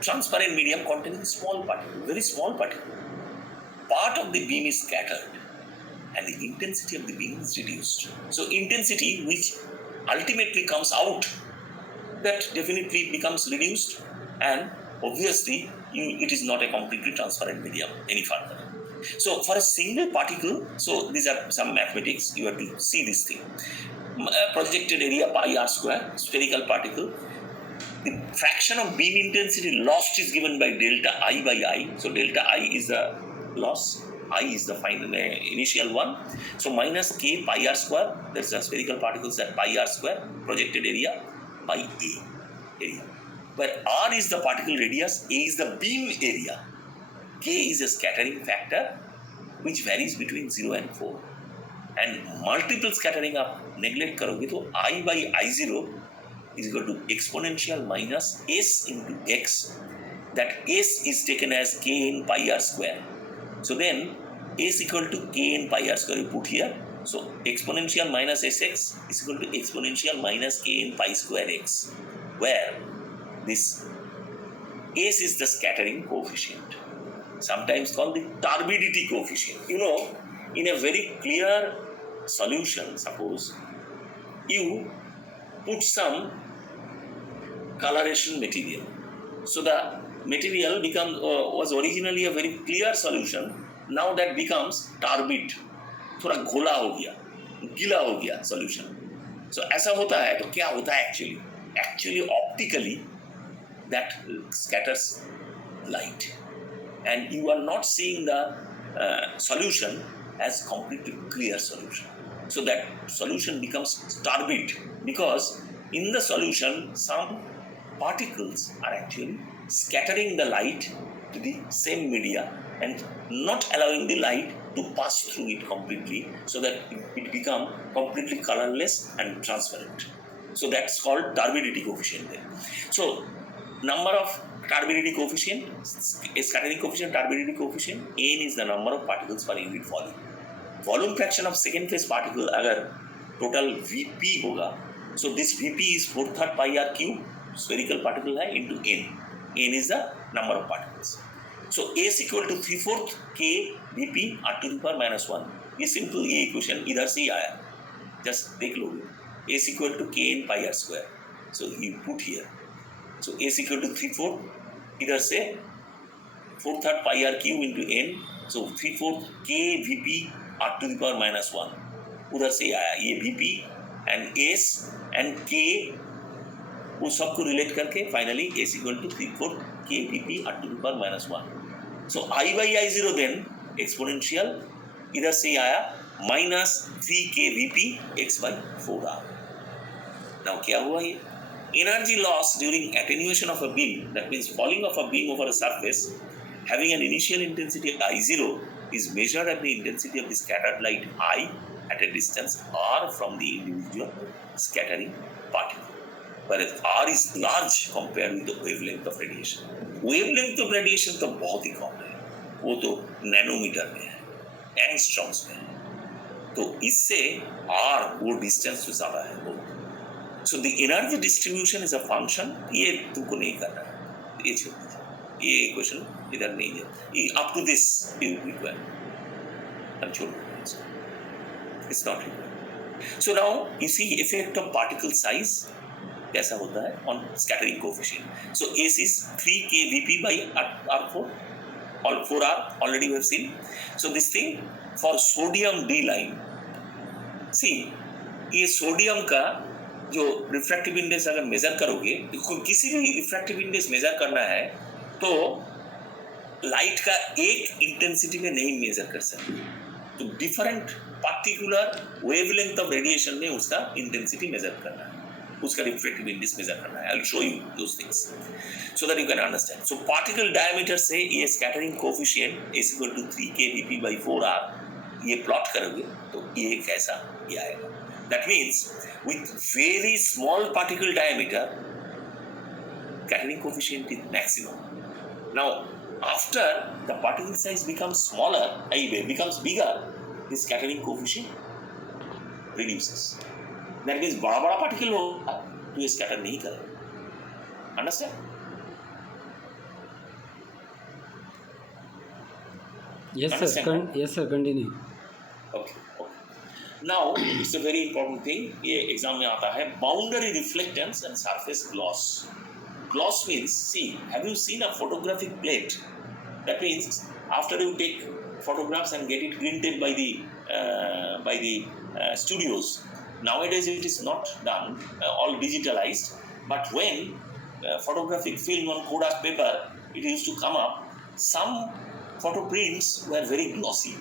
transparent medium containing small particle, very small particle, part of the beam is scattered and the intensity of the beam is reduced. So intensity which ultimately comes out, that definitely becomes reduced, and obviously it is not a completely transparent medium any further. So for a single particle, so these are some mathematics, you have to see this thing. Projected area pi r square, spherical particle. The fraction of beam intensity lost is given by delta I by I. So delta I is the loss, I is the final initial one. So minus k pi r square, that's the spherical particles at pi r square, projected area by A area. Where r is the particle radius, A is the beam area, k is a scattering factor which varies between 0 and 4. And multiple scattering up neglect karoge to I by I0 is equal to exponential minus s into x. That s is taken as k in pi r square. So then s equal to k in pi r square you put here. So exponential minus sx is equal to exponential minus k in pi square x, where this s is the scattering coefficient, sometimes called the turbidity coefficient. You know, in a very clear solution, suppose you put some coloration material. So the material was originally a very clear solution. Now that becomes turbid, थोड़ा घोला हो गया, गीला हो गया solution. So ऐसा होता है, तो क्या होता है actually? Actually optically that scatters light, and you are not seeing the solution as completely clear solution. So that solution becomes turbid, because in the solution some particles are actually scattering the light to the same media and not allowing the light to pass through it completely, so that it become completely colorless and transparent. So that's called turbidity coefficient there. So number of turbidity coefficient, scattering coefficient, turbidity coefficient, n is the number of particles per unit volume. Volume fraction of second phase particle अगर total Vp होगा, so this Vp is 4/3 pi r cube spherical particle है into n. N is the number of particles. So S equal to 3/4 k Vp r to the power minus 1. ये simple ये equation इधर से ही आया, just देख लो. S equal to k n pi r square. So you put here. So S equal to 3/4 इधर से 4/3 pi r cube into n, so 3/4 k Vp r to the power minus 1 उधर से आया. ये Vp and S and k वो सबको relate करके finally S equal to 3/4 k Vp r to the power minus 1. So I by I0 then exponential इधर से आया minus 3k Vp x by 4r. Now क्या हुआ ये? Energy loss during attenuation of a beam, that means falling of a beam over a surface having an initial intensity I0, is measured at the intensity of the scattered light I at a distance r from the individual scattering particle, whereas r is large compared with the wavelength of radiation. Wavelength of radiation तो बहुत ही कम है, वो तो nanometre में है, angstroms में है, तो इससे r वो डिस्टेंस तो ज़्यादा है वो. So the energy distribution is a function. ये तुमको नहीं करना है, ये छोड़ दीजिए, ये क्वेश्चन इधर नहीं है. ये up to this you require. हम छोड़ दीजिए इसको. It's not required. So now you see effect of particle size कैसा होता है on scattering coefficient. So S is 3k Vp by R4, all 4R already we have seen. So this thing for sodium D line. See ये sodium का जो refractive index अगर major करोगे, किसी भी रिफ्रैक्टिव इंडेक्स मेजर करना है तो लाइट का एक इंटेंसिटी में नहीं मेजर कर सकते, तो different particular wavelength of radiation में उसका इंटेंसिटी मेजर करना है, उसका रिफ्रैक्टिव इंडेक्स मेजर करना है. I will show you those things so that you can understand. So particle diameter से ये scattering coefficient is equal to 3k Vp by 4r, ये प्लॉट करोगे तो ये कैसा ये आएगा. That means with very small particle diameter, scattering coefficient is maximum. Now, after the particle size becomes smaller, becomes bigger, the scattering coefficient reduces. That means बड़ा particle होगा तो ये scatter नहीं करेगा. Understand? Yes sir, continue. Okay. Now it's a very important thing. ये exam में आता है boundary reflectance and surface gloss. Gloss means, see, have you seen a photographic plate? That means after you take photographs and get it printed by the studios. Nowadays it is not done, all digitalized. But when photographic film on Kodak paper, it used to come up. Some photo prints were very glossy,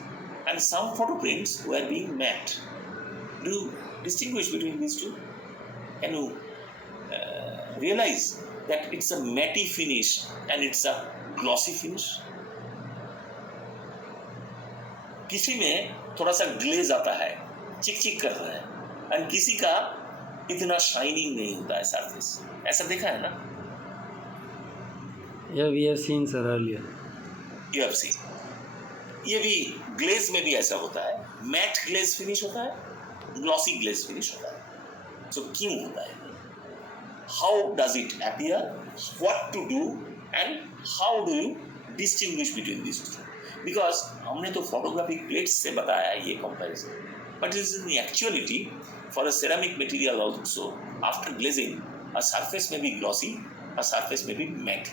and some photo prints were being matte. Do you distinguish between these two? Can you realize that it's a matte finish and it's a glossy finish? किसी में थोड़ा सा glaze आता है, चिक करता है, और किसी का इतना शाइनिंग नहीं होता है सरफेस. ऐसा देखा है ना? Yeah, we have seen sir earlier. You have seen. ये भी ग्लेज में भी ऐसा होता है, मैट ग्लेज फिनिश होता है, ग्लॉसी ग्लेज फिनिश होता है. सो क्यों होता है? How does it appear, what to do and how do you distinguish between this two? Because हमने तो फोटोग्राफिक प्लेट्स से बताया है ये comparison, but is in actuality for a ceramic material also after glazing a surface में भी glossy, a surface में भी matt.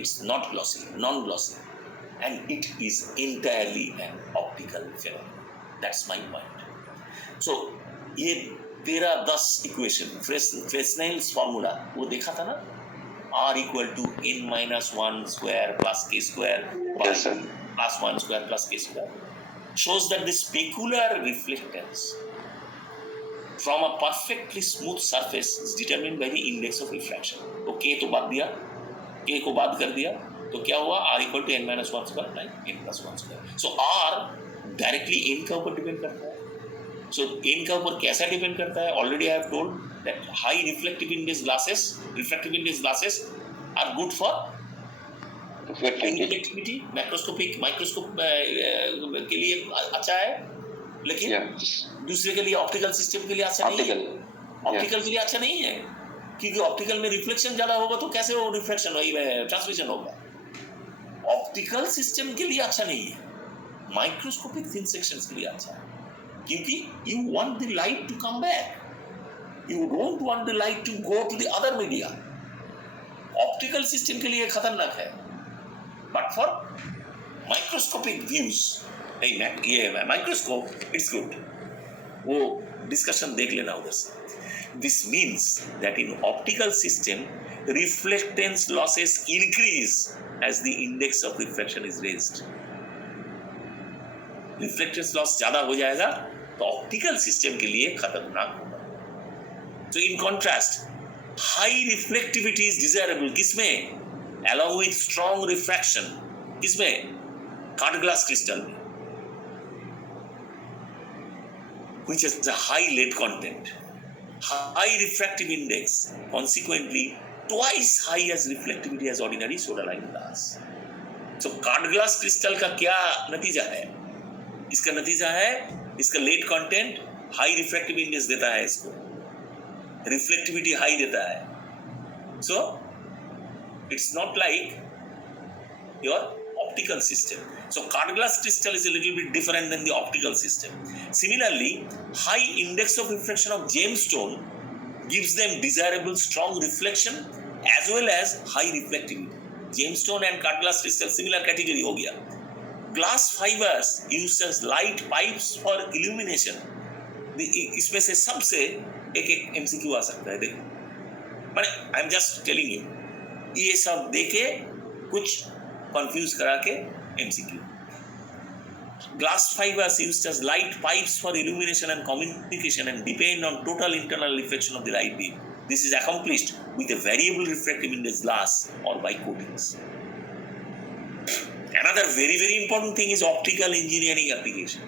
It's not glossy, non glossy, and it is entirely an optical phenomenon. That's my point. So ये 13-10 equation फ्रेस्नेल्स formula वो देखा था ना, R equal to n-1 square plus k square plus 1 square plus k square shows that the specular reflectance from a perfectly smooth surface is determined by the index of refraction. तो k तो बाद दिया, k को बाद कर दिया, तो क्या हुआ? R equal to n-1 square like n plus 1 square. So R directly n का ऊपर डिपेंड करता है. So n का ऊपर कैसा डिपेंड करता है? Already I have told that high refractive index glasses are good for Reflectivity. reflectivity, microscope के लिए अच्छा है, लेकिन Yeah. दूसरे के लिए ऑप्टिकल सिस्टम के लिए अच्छा नहीं Optical. है, ऑप्टिकल के लिए अच्छा नहीं है, क्योंकि ऑप्टिकल में रिफ्लेक्शन ज्यादा होगा तो कैसे वो रिफ्लेक्शन ट्रांसमिशन होगा, ऑप्टिकल सिस्टम के लिए अच्छा नहीं है, माइक्रोस्कोपिक थिन सेक्शंस के लिए अच्छा है, क्योंकि you want the light to come back, you don't want the light to go to the other media, optical system के लिए खतरनाक है, बट फॉर माइक्रोस्कोपिक व्यूज ये माइक्रोस्कोप इट्स गुड, वो डिस्कशन देख लेना उधर से. This means that in optical system, reflectance losses increase as the index of refraction is raised. Reflectance loss ज्यादा हो जाएगा तो ऑप्टिकल सिस्टम के लिए खतरनाक होगा. So in contrast, high reflectivity is desirable किसमें? Along with strong refraction किसमें? Cut glass crystal में, which has a high lead content, high refractive index, consequently twice high as reflectivity as ordinary soda lime glass. So cut glass crystal का क्या नतीजा है? इसका नतीजा है इसका lead content high refractive index देता है, इसको reflectivity high देता है. So it's not like your optical system. So cut glass crystal is a little bit different than the optical system. Similarly, high index of refraction of gemstone gives them desirable strong reflection as well as high reflectivity. Gemstone and cut glass crystal similar category हो गया. Glass fibers used as light pipes for illumination. इसमें से सबसे एक MCQ आ सकता है, देखो. मैंने I'm just telling you, ये सब देखे कुछ confuse करा के MCQ. Glass fibers used as light pipes for illumination and communication and depend on total internal reflection of the light beam. This is accomplished with a variable refractive index glass or by coatings. Another very very important thing is optical engineering application.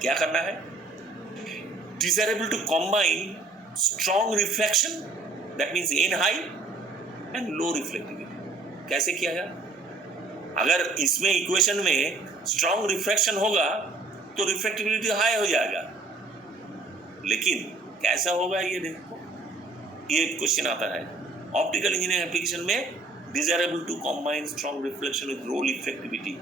क्या करना है? Desirable to combine strong refraction, that means in high, and low reflectivity. कैसे किया जाए? अगर इसमें equation में strong refraction होगा तो रिफ्रैक्टिबिलिटी हाई हो जाएगा, लेकिन कैसा होगा ये देखो, ये क्वेश्चन आता है. ऑप्टिकल इंजीनियरिंग एप्लीकेशन में desirable to combine strong reflection with low reflectivity,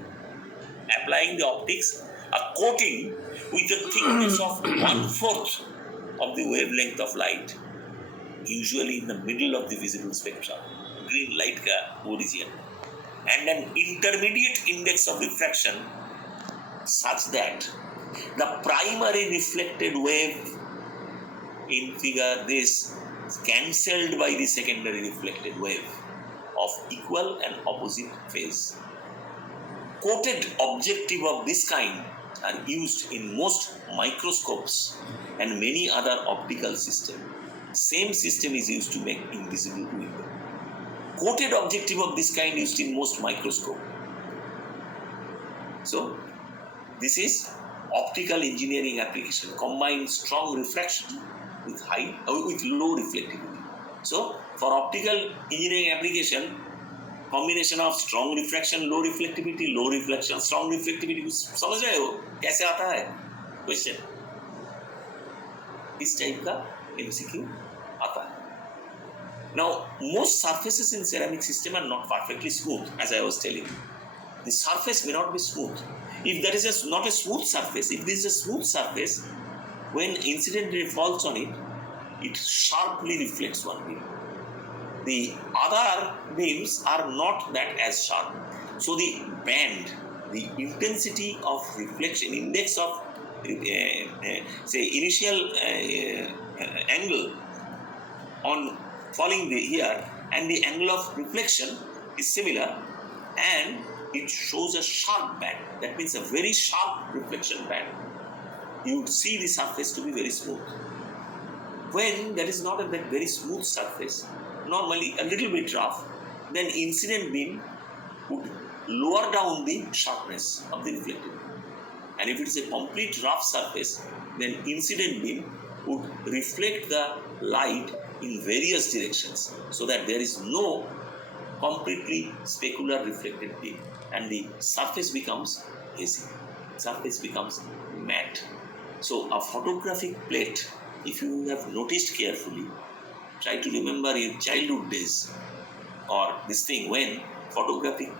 applying the optics a coating with the thickness of 1/4 of the wavelength of light, usually in the middle of the visible spectrum, green light का वो region, and an intermediate index of refraction such that the primary reflected wave in figure this is cancelled by the secondary reflected wave of equal and opposite phase. Coated objective of this kind are used in most microscopes and many other optical systems. Same system is used to make invisible window. Coated objective of this kind used in most microscope. So this is optical engineering application, combine strong refraction with low reflectivity. So for optical engineering application, combination of strong refraction, low reflectivity, low reflection, strong reflectivity, समझ रहे हो कैसे आता है question? इस type का MCQ आता है. Now, most surfaces in ceramic system are not perfectly smooth, as I was telling you. The surface may not be smooth. If there is not a smooth surface, if this is a smooth surface, when incident ray falls on it, it sharply reflects one beam. The other beams are not that as sharp. So the band, the intensity of reflection, index of say initial angle on falling here and the angle of reflection is similar, and it shows a sharp band. That means a very sharp reflection band. You would see the surface to be very smooth. When there is not a that very smooth surface, normally a little bit rough, then incident beam would lower down the sharpness of the reflected beam. And if it is a complete rough surface, then incident beam would reflect the light in various directions, so that there is no completely specular reflected beam, and the surface becomes hazy. Surface becomes matte. So a photographic plate, if you have noticed carefully, try to remember your childhood days or this thing when photographic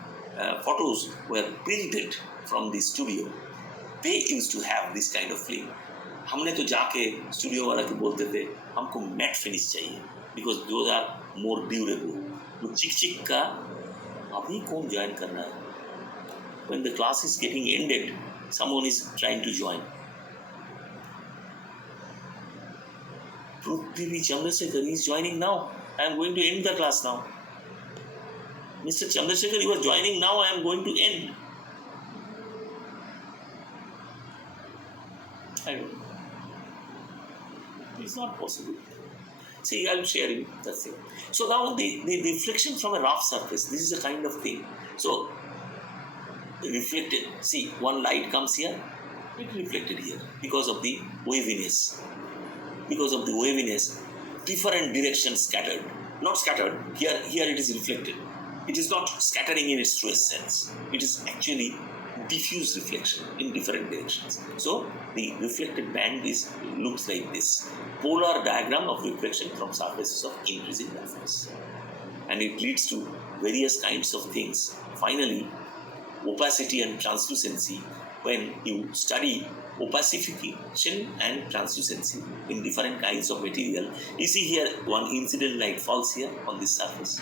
photos were printed from the studio. They used to have this kind of film. हमने तो जाके studio वाला के बोलते थे हमको matt finish चाहिए because those are more durable. वो चिक चिक का अभी कौन ज्वाइन कर रहा है? When the class is getting ended, someone is trying to join. Prithvi Chandrasekhar is joining now. I am going to end the class now. Mr. Chandrasekhar, you are joining now. I am going to end. I don't know. It's not possible. See, I'll share you. That's it. So now the reflection from a rough surface, this is a kind of thing. So reflected, see, one light comes here, it reflected here because of the waviness. Because of the waviness, different directions scattered. Not scattered, here it is reflected. It is not scattering in its truest sense. It is actually diffuse reflection in different directions. So the reflected band looks like this. Polar diagram of reflection from surfaces of increasing roughness. And it leads to various kinds of things. Finally, opacity and translucency. When you study opacification and translucency in different kinds of material, you see here one incident light falls here on this surface.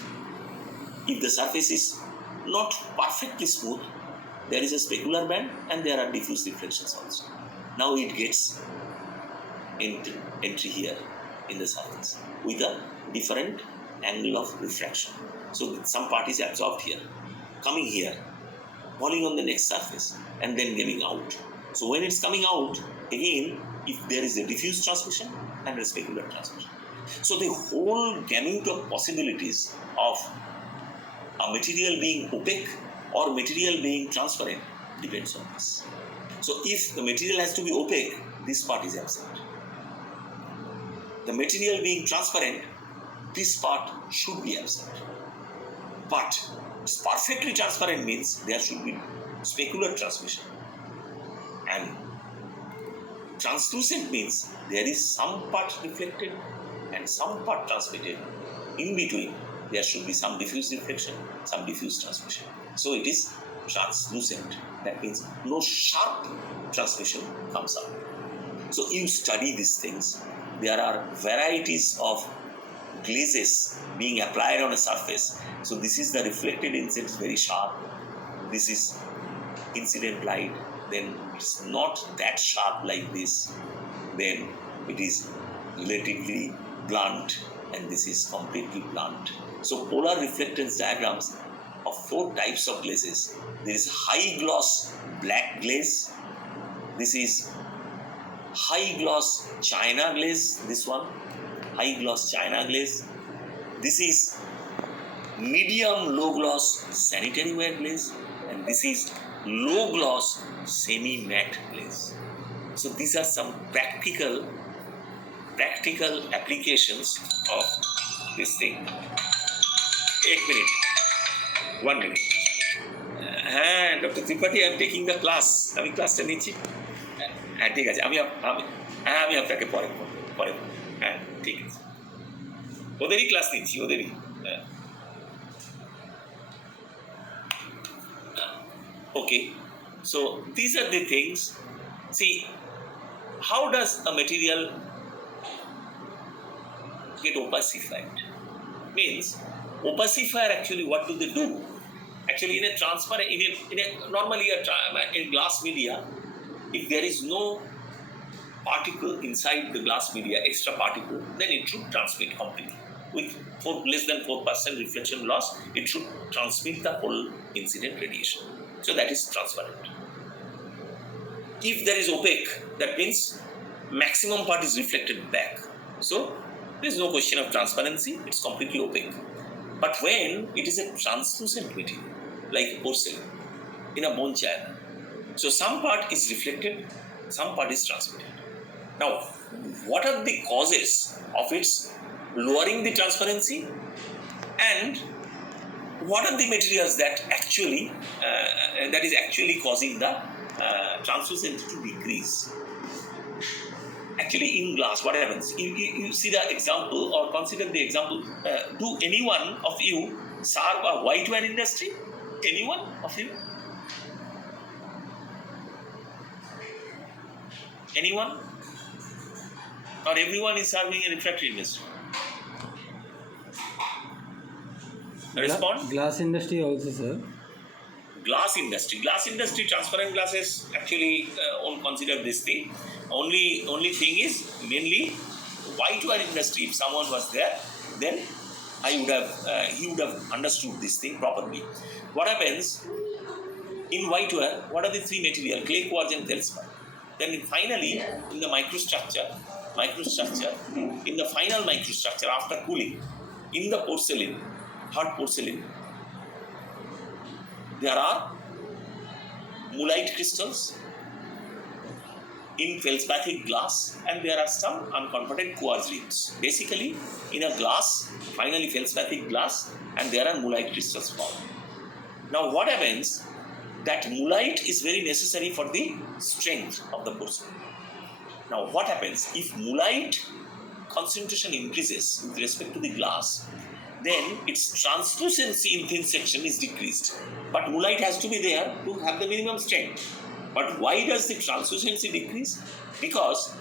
If the surface is not perfectly smooth, there is a specular band and there are diffuse reflections also. Now it gets entry here in the surface with a different angle of refraction. So some part is absorbed here, coming here, falling on the next surface and then getting out. So when it's coming out, again, if there is a diffuse transmission and a specular transmission. So the whole gamut of possibilities of a material being opaque or material being transparent depends on this. So if the material has to be opaque, this part is absent. The material being transparent, this part should be absent. But perfectly transparent means there should be specular transmission. And translucent means there is some part reflected and some part transmitted. In between, there should be some diffuse reflection, some diffuse transmission. So it is translucent. That means no sharp transmission comes out. So you study these things. There are varieties of glazes being applied on a surface. So this is the reflected incident, very sharp. This is incident light. Then it's not that sharp like this. Then it is relatively blunt, and this is completely blunt. So polar reflectance diagrams of 4 types of glazes. There is high gloss black glaze. This is high gloss China glaze. This one, high gloss China glaze. This is medium low gloss sanitary ware glaze, and this is low gloss semi matte glaze. So these are some practical applications of this thing. 1 minute. Doctor Tripathi I am taking the class, আমি ক্লাসটা নিচ্ছি। হ্যাঁ ঠিক আছে, আমি আপনাকে পরে হ্যাঁ ঠিক আছে, ওদেরই ক্লাস নিচ্ছি, ওদেরই। Okay, so these are the things. See, how does a material get opacified? Means opacifier actually what do they do? Actually, in a transparent, normally in glass media, if there is no particle inside the glass media, extra particle, then it should transmit completely. With less than 4% reflection loss, it should transmit the whole incident radiation. So that is transparent. If there is opaque, that means maximum part is reflected back. So there is no question of transparency, it's completely opaque. But when it is a translucent material, like porcelain, in a bone china, so some part is reflected, some part is transmitted. Now, what are the causes of its lowering the transparency, and what are the materials that actually that is actually causing the translucency to decrease? Actually, in glass, what happens? You see the example or consider the example. Do any one of you serve a whiteware industry? Anyone of you? Anyone? Or everyone is serving a refractory industry? Respond? Glass industry also, sir. Glass industry, transparent glasses actually won't consider this thing. Only thing is mainly whiteware industry. If someone was there, then he would have understood this thing properly. What happens in whiteware? What are the three materials? Clay, quartz, and feldspar. Then finally, in the microstructure, in the final microstructure after cooling, in the porcelain, hard porcelain, there are mullite crystals in feldspathic glass, and there are some unconverted quartz rings. Basically, in a glass, finally feldspathic glass, and there are mullite crystals formed. Now, what happens? That mullite is very necessary for the strength of the porcelain. Now, what happens if mullite concentration increases with respect to the glass? Then its translucency in thin section is decreased. But mullite has to be there to have the minimum strength. But why does the translucency decrease? Because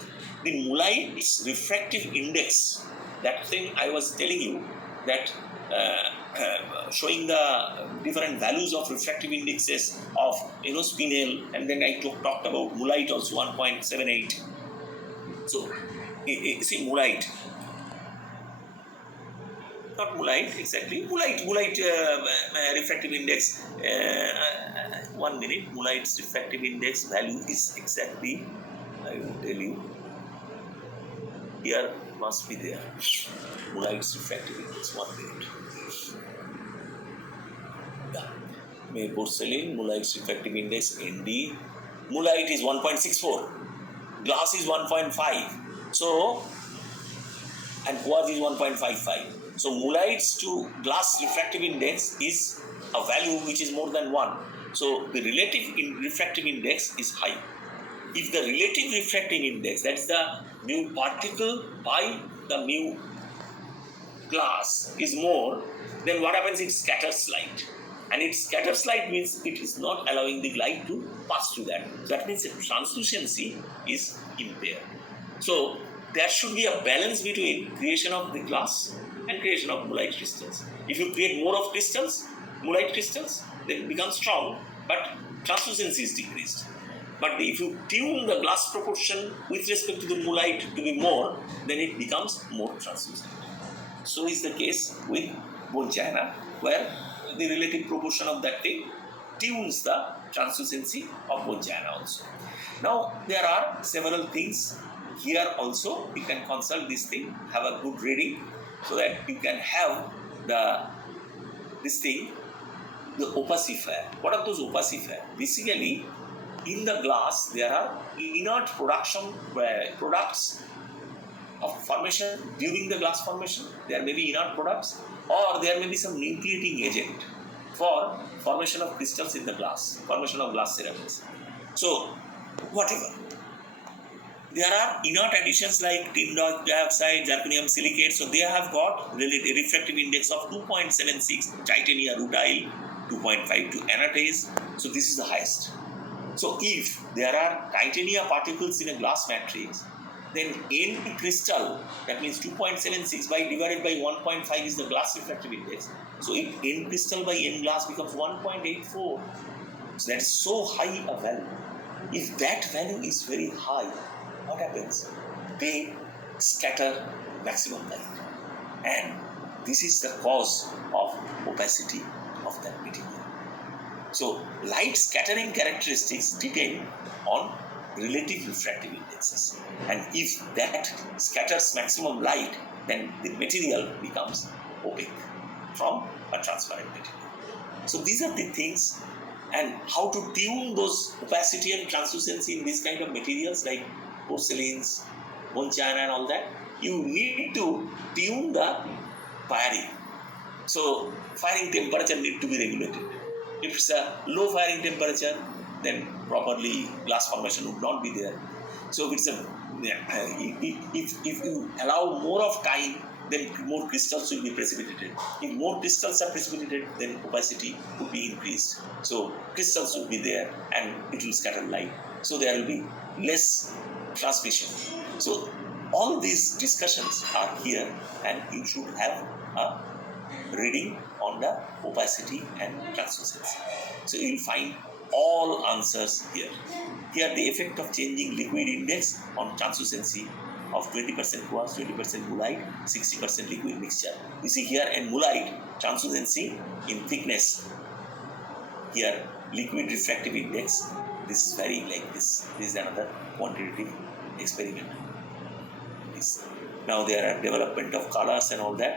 the mullite's refractive index, that thing I was telling you, that showing the different values of refractive indexes of spinel, and then I talked about mullite also 1.78. So see mullite. Not mullite exactly. Mullite refractive index. 1 minute. Mullite's refractive index value is exactly. I will tell you. Here must be there. Mullite's refractive index. 1 minute. Yeah. Porcelain. Mullite's refractive index ND. Mullite is 1.64. Glass is 1.5. So, and quartz is 1.55. So mullite's to glass refractive index is a value which is more than 1. So the relative refractive index is high. If the relative refractive index, that's the mu particle by the mu glass, is more, then what happens? It scatters light. And it scatters light means it is not allowing the light to pass through that. That means the translucency is impaired. So there should be a balance between creation of the glass and creation of mullite crystals. If you create more of crystals, mullite crystals, then it becomes strong, but translucency is decreased. But if you tune the glass proportion with respect to the mullite to be more, then it becomes more translucent. So is the case with bone china, where the relative proportion of that thing tunes the translucency of bone china also. Now, there are several things here also. You can consult this thing, have a good reading, so that you can have the opacifier. What are those opacifier? Basically, in the glass there are inert products of formation during the glass formation. There may be inert products, or there may be some nucleating agent for formation of crystals in the glass, formation of glass ceramics. So, whatever. There are inert additions like tin dioxide, zirconium silicate. So they have got refractive index of 2.76, titania rutile, 2.52 anatase. So this is the highest. So if there are titania particles in a glass matrix, then N crystal, that means 2.76 divided by 1.5 is the glass refractive index. So if N crystal by N glass becomes 1.84, so that is so high a value. If that value is very high, what happens? They scatter maximum light. And this is the cause of opacity of that material. So light scattering characteristics depend on relative refractive indexes. And if that scatters maximum light, then the material becomes opaque from a transparent material. So these are the things, and how to tune those opacity and translucency in this kind of materials like porcelains, bone china and all that. You need to tune the wiring. So firing temperature need to be regulated. If it's a low firing temperature, then properly glass formation would not be there. So if it's a if you allow more of time, then more crystals will be precipitated. If more crystals are precipitated, then opacity would be increased. So crystals will be there and it will scatter light. So there will be less transmission. So all these discussions are here, and you should have a reading on the opacity and translucency. So you will find all answers here. Here the effect of changing liquid index on translucency of 20% quartz, 20% mullite, 60% liquid mixture. You see here in mullite, translucency in thickness. Here liquid refractive index, this is varying like this. This is another quantitative experiment. Now there are development of colors and all that.